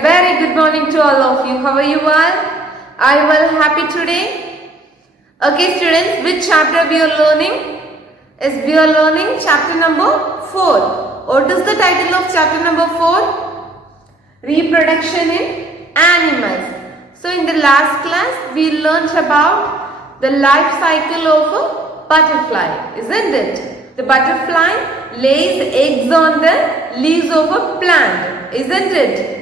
very good morning to all of you. How are you all? Are you all happy today? Okay students, which chapter we are learning? Yes, we are learning chapter number 4. What is the title of chapter number 4? Reproduction in animals. So in the last class we learned about the life cycle of a butterfly, isn't it? The butterfly lays eggs on the leaves of a plant, isn't it?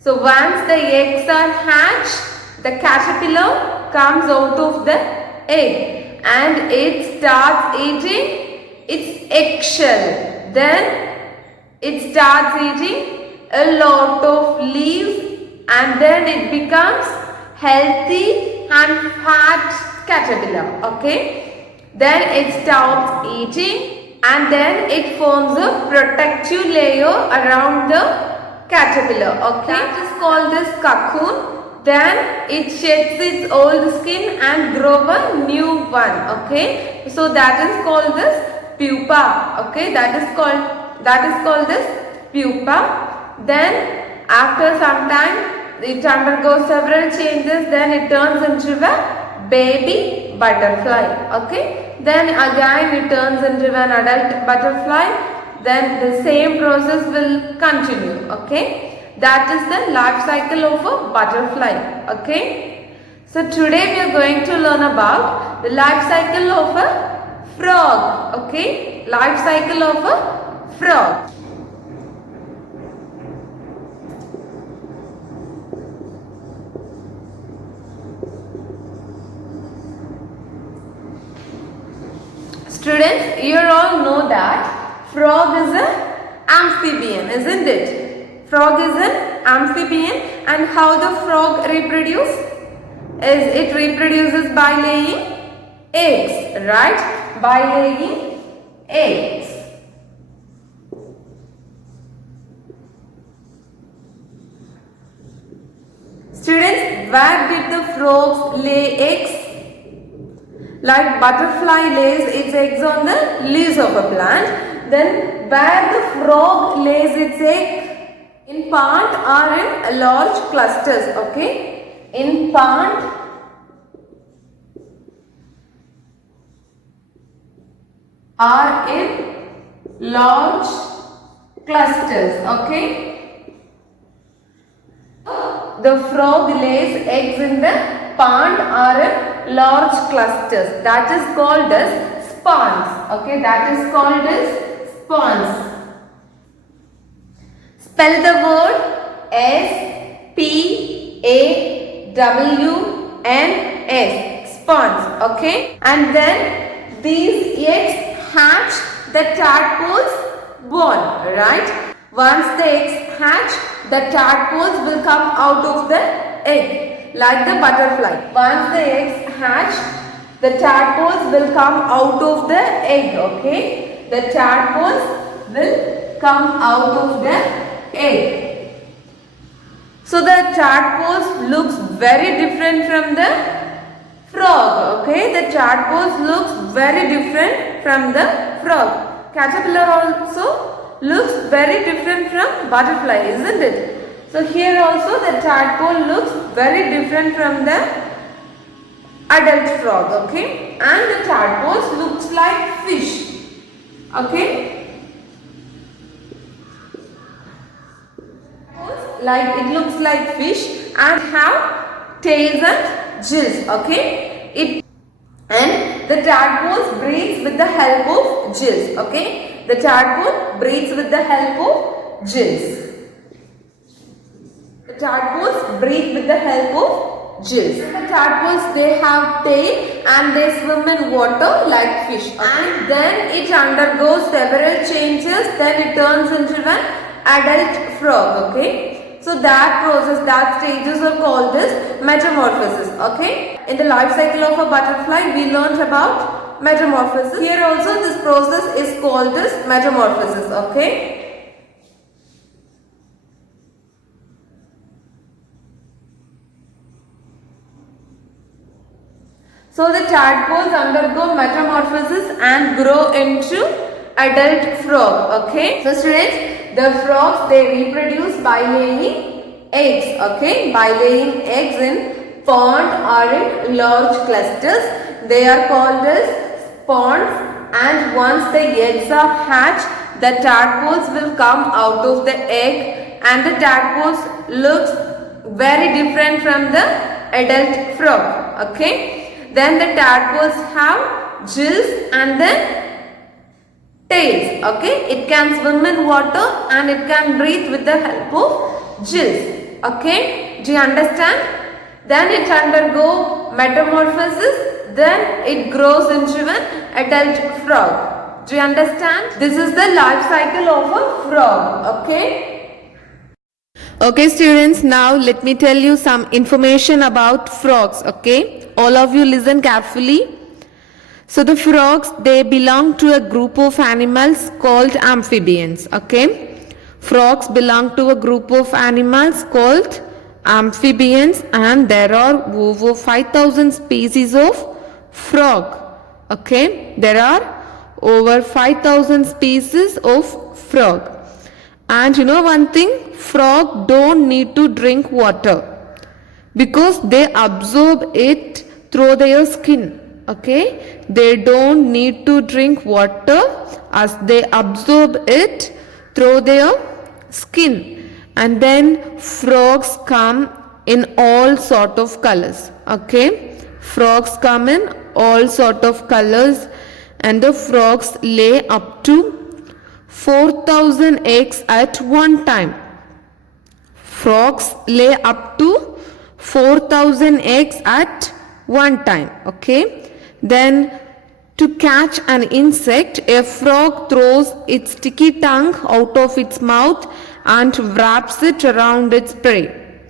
So once the eggs are hatched, the caterpillar comes out of the egg and it starts eating its eggshell. Then it starts eating a lot of leaves and then it becomes healthy and fat caterpillar. Okay. Then it stops eating and then it forms a protective layer around the caterpillar. Okay. That is called as cocoon. Then it sheds its old skin and grow a new one. Okay. So that is called as pupa. Okay. That is called as pupa. Then after some time it undergoes several changes. Then it turns into a baby butterfly. Okay. Then again it turns into an adult butterfly. Then the same process will continue. Okay. That is the life cycle of a butterfly. Okay. So today we are going to learn about the life cycle of a frog. Okay. Life cycle of a frog. Students, you all know that frog is an amphibian, isn't it? Frog is an amphibian, and how the frog reproduces? It reproduces by laying eggs, right? By laying eggs. Students, where did the frogs lay eggs? Like butterfly lays its eggs on the leaves of a plant. Then where the frog lays its egg? In pond or in large clusters. Okay. In pond or in large clusters. Okay. The frog lays eggs in the pond or in large clusters. That is called as spawns. Okay, that is called as spawns. Spell the word S-P-A-W-N-S. Spawns. Okay, and then these eggs hatch, the tadpoles born. Right. Once the eggs hatch, the tadpoles will come out of the egg. Like the butterfly. Once the eggs hatch, the tadpoles will come out of the egg. Okay. The tadpoles will come out of the egg. So the tadpoles looks very different from the frog. Okay. The tadpoles looks very different from the frog. Caterpillar also looks very different from butterfly, isn't it? So here also the tadpole looks very different from the adult frog. Okay. And the tadpoles looks like fish. Okay. Like it looks like fish and have tails and gills. Okay. And the tadpoles breathes with the help of gills. Okay. The tadpole breathes with the help of gills. The tadpoles breathe with the help of gills. The tadpoles, they have tail and they swim in water like fish. Okay? And then it undergoes several changes. Then it turns into an adult frog. Okay. So that process, that stages are called as metamorphosis. Okay. In the life cycle of a butterfly, we learned about metamorphosis. Here also this process is called as metamorphosis. Okay. So the tadpoles undergo metamorphosis and grow into adult frog. Okay. So students, the frogs, they reproduce by laying eggs, okay, by laying eggs in pond or in large clusters. They are called as spawns, and once the eggs are hatched, the tadpoles will come out of the egg, and the tadpoles looks very different from the adult frog, okay. Then the tadpoles have gills and then tails, okay. It can swim in water and it can breathe with the help of gills, okay. Do you understand? Then it undergo metamorphosis, then it grows into an adult frog. Do you understand? This is the life cycle of a frog, okay. Okay students, now let me tell you some information about frogs, okay. All of you listen carefully. So the frogs, they belong to a group of animals called amphibians, okay. Frogs belong to a group of animals called amphibians, and there are over 5,000 species of frog, okay. There are over 5,000 species of frog. And you know one thing, frog don't need to drink water because they absorb it through their skin, okay. They don't need to drink water as they absorb it through their skin. And then frogs come in all sort of colors, okay. Frogs come in all sort of colors, and the frogs lay up to 4,000 eggs at one time. Frogs lay up to 4,000 eggs at one time, okay. Then to catch an insect, a frog throws its sticky tongue out of its mouth and wraps it around its prey.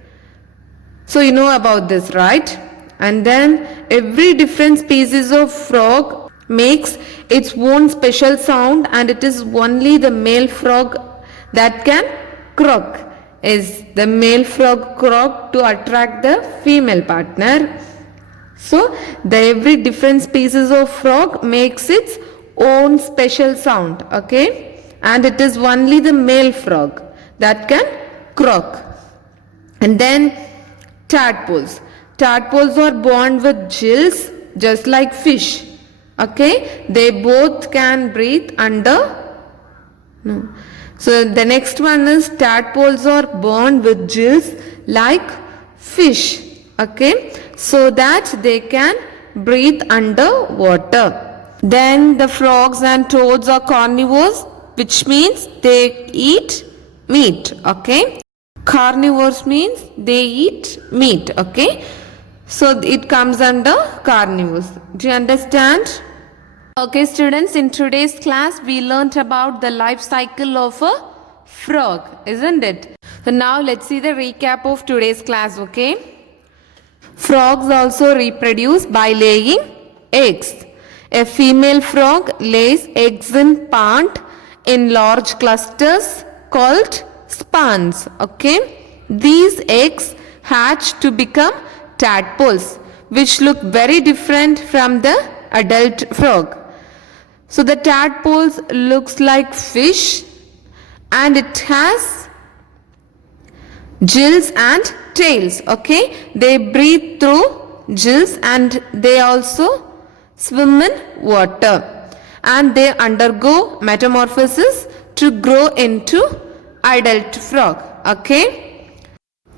So you know about this, right? And then every different species of frog makes its own special sound, and it is only the male frog that can croak. Is the male frog croak to attract the female partner. So every different species of frog makes its own special sound, okay, and it is only the male frog that can croak. And then tadpoles. Tadpoles are born with gills just like fish, okay. They both can breathe under. No. So the next one is tadpoles are born with gills like fish, okay, so that they can breathe under water. Then the frogs and toads are carnivores, which means they eat meat, okay. Carnivores means they eat meat, okay. So it comes under carnivores. Do you understand? Okay students, in today's class we learnt about the life cycle of a frog, isn't it? So now let's see the recap of today's class, okay. Frogs also reproduce by laying eggs. A female frog lays eggs in pond in large clusters called spawns, okay. These eggs hatch to become tadpoles, which look very different from the adult frog. So the tadpoles looks like fish, and it has gills and tails, okay. They breathe through gills, and they also swim in water, and they undergo metamorphosis to grow into adult frog, okay.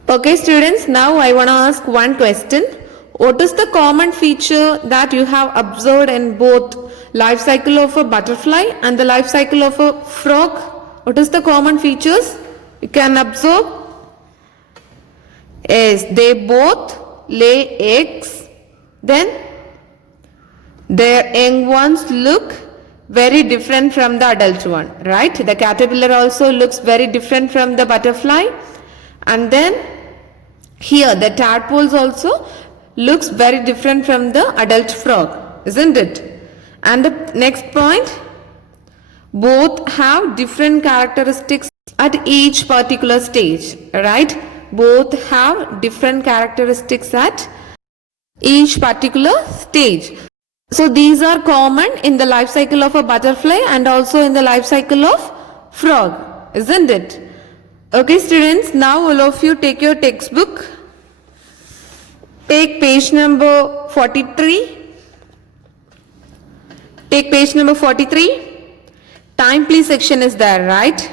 Okay students, now I want to ask one question. What is the common feature that you have observed in both life cycle of a butterfly and the life cycle of a frog? What is the common features you can observe? Yes, they both lay eggs. Then their young ones look very different from the adult one, right? The caterpillar also looks very different from the butterfly. And then here the tadpoles also looks very different from the adult frog, isn't it? And the next point, both have different characteristics at each particular stage, right? Both have different characteristics at each particular stage. So these are common in the life cycle of a butterfly and also in the life cycle of frog, isn't it? Okay students, now all of you take your textbook. Take page number 43. Take page number 43. Time please section is there, right?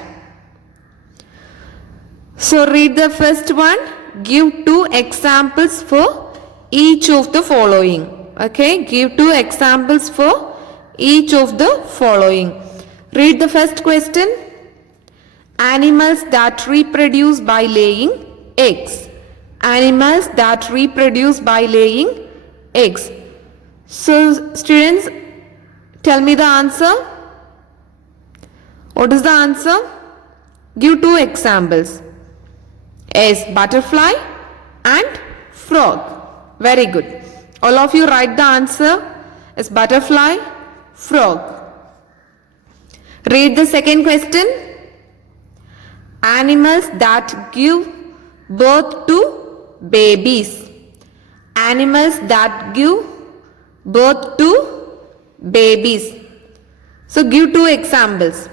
So read the first one. Give 2 examples for each of the following. Okay, give 2 examples for each of the following. Read the first question. Animals that reproduce by laying eggs. Animals that reproduce by laying eggs. So students, tell me the answer. What is the answer? Give 2 examples. Yes, butterfly and frog. Very good. All of you write the answer. Is butterfly, frog. Read the second question. Animals that give birth to babies. Animals that give birth to babies. So give 2 examples.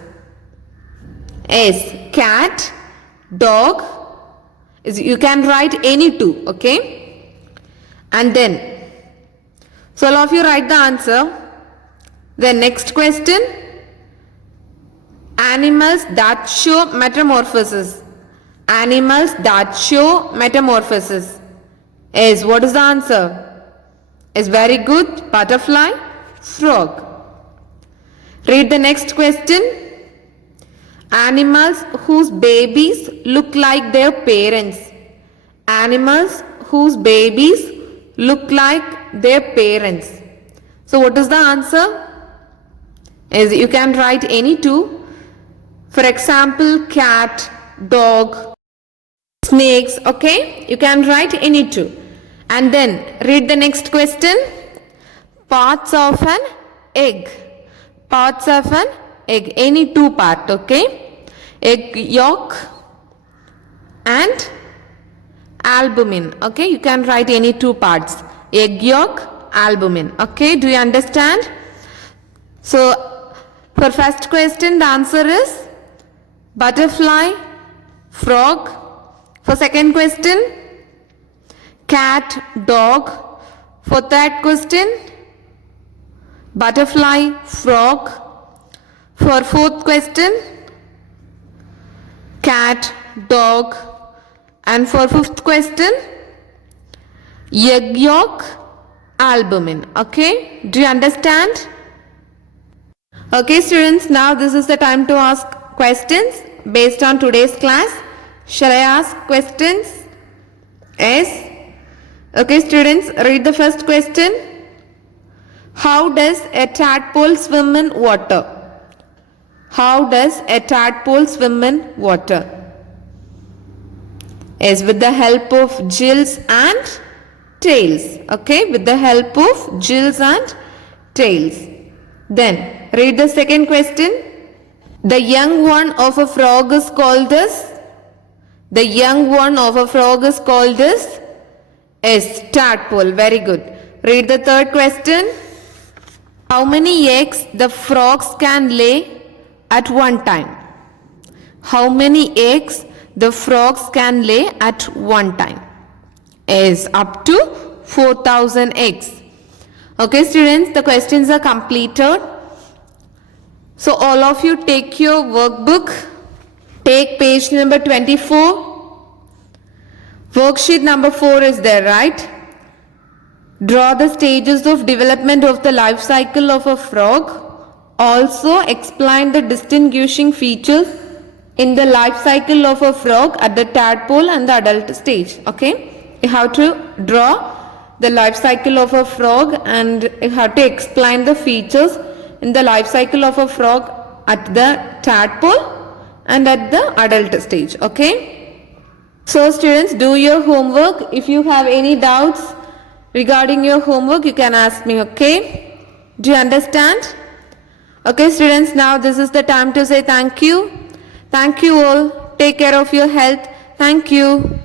Yes, cat, dog. You can write any 2, okay? And then, so all of you write the answer. The next question. Animals that show metamorphosis. Animals that show metamorphosis. Yes, what is the answer? Is very good. Butterfly, frog. Read the next question. Animals whose babies look like their parents. Animals whose babies look like their parents. So what is the answer? Is you can write any 2. For example, cat, dog, snakes, okay? You can write any 2. And then read the next question. Parts of an egg. Parts of an egg. Any 2 part, okay? Egg yolk and albumin, okay? You can write any 2 parts. Egg yolk, albumin, okay? Do you understand? So, for first question, the answer is butterfly, frog. For second question, cat, dog. For third question, butterfly, frog. For fourth question, cat, dog. And for fifth question, egg yolk, albumin. Okay, do you understand? Okay students, now this is the time to ask questions based on today's class. Shall I ask questions? Yes. Okay students, read the first question. How does a tadpole swim in water? How does a tadpole swim in water? Yes, with the help of gills and tails. Okay, with the help of gills and tails. Then, read the second question. The young one of a frog is called as? The young one of a frog is called as? Yes, tadpole. Very good. Read the third question. How many eggs the frogs can lay at one time? How many eggs the frogs can lay at one time? Is up to 4,000 eggs. Okay students, the questions are completed. So all of you take your workbook. Take page number 24. Worksheet number 4 is there, right? Draw the stages of development of the life cycle of a frog. Also explain the distinguishing features in the life cycle of a frog at the tadpole and the adult stage. Okay, you have to draw the life cycle of a frog and you have to explain the features in the life cycle of a frog at the tadpole and at the adult stage. Okay, so students, do your homework. If you have any doubts regarding your homework, you can ask me. Okay, do you understand? Okay students, now this is the time to say thank you. Thank you all. Take care of your health. Thank you.